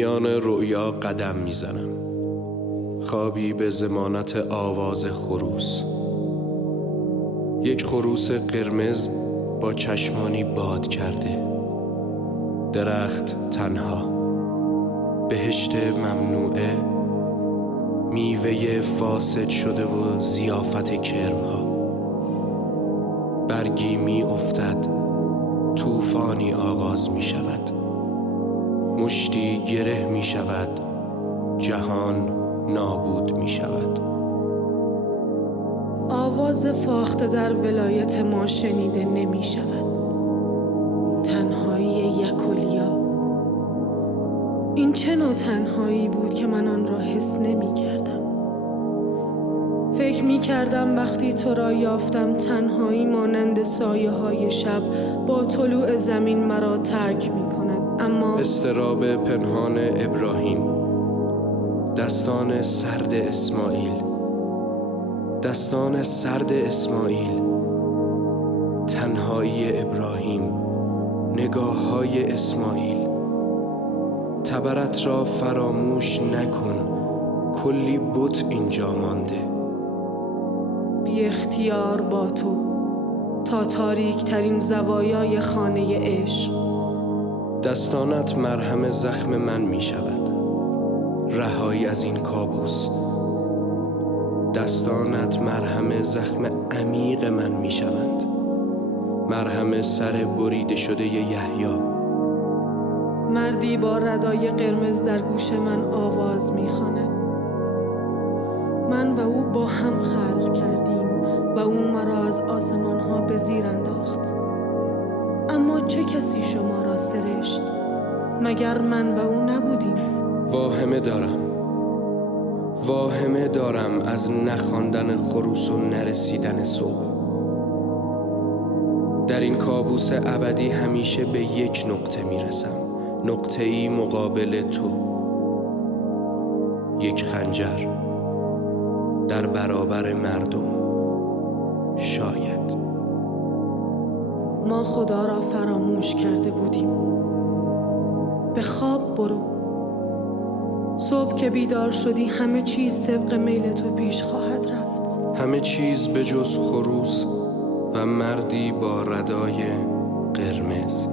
میان رؤیا قدم میزنم، خوابی به ضمانت آواز خروس. یک خروس قرمز با چشمانی باد کرده، درخت تنها، بهشت ممنوعه، میوه فاسد شده و ضیافت کرمها. برگی می افتد، طوفانی آغاز می شود، مشتی گره می شود، جهان نابود می شود. آواز فاخته در ولایت ما شنیده نمی شود. تنهایی یکولیا. این چه نوع تنهایی بود که من آن را حس نمی کردم. فکر می کردم وقتی تو را یافتم تنهایی مانند سایه های شب با طلوع زمین مرا ترک می کند، اما اضطراب پنهان ابراهیم، دستان سرد اسماعیل، دستان سرد اسماعیل، تنهایی ابراهیم، نگاه‌های اسماعیل. تبرت را فراموش نکن، کلی بت اینجا مانده. بی اختیار با تو تا تاریک ترین زوایای خانه عشق. دستانت مرهم زخم من می شود، رهایی از این کابوس. دستانت مرهم زخم عمیق من می شوند، مرهم سر بریده شده یحیی. مردی با ردای قرمز در گوش من آواز می‌خواند. من و او با هم خلق کردیم و او مرا از آسمان‌ها به زیر انداخت. اما چه کسی شما را سرشت؟ مگر من و او نبودیم؟ واهمه دارم از نخواندن خروس و نرسیدن صبح. در این کابوس ابدی همیشه به یک نقطه میرسم، نقطه‌ای مقابل تو. یک خنجر در برابر مردم. شاید ما خدا را فراموش کرده بودیم. به خواب برو. صبح که بیدار شدی همه چیز طبق میل تو پیش خواهد رفت. همه چیز به جز خروس و مردی با ردای قرمز.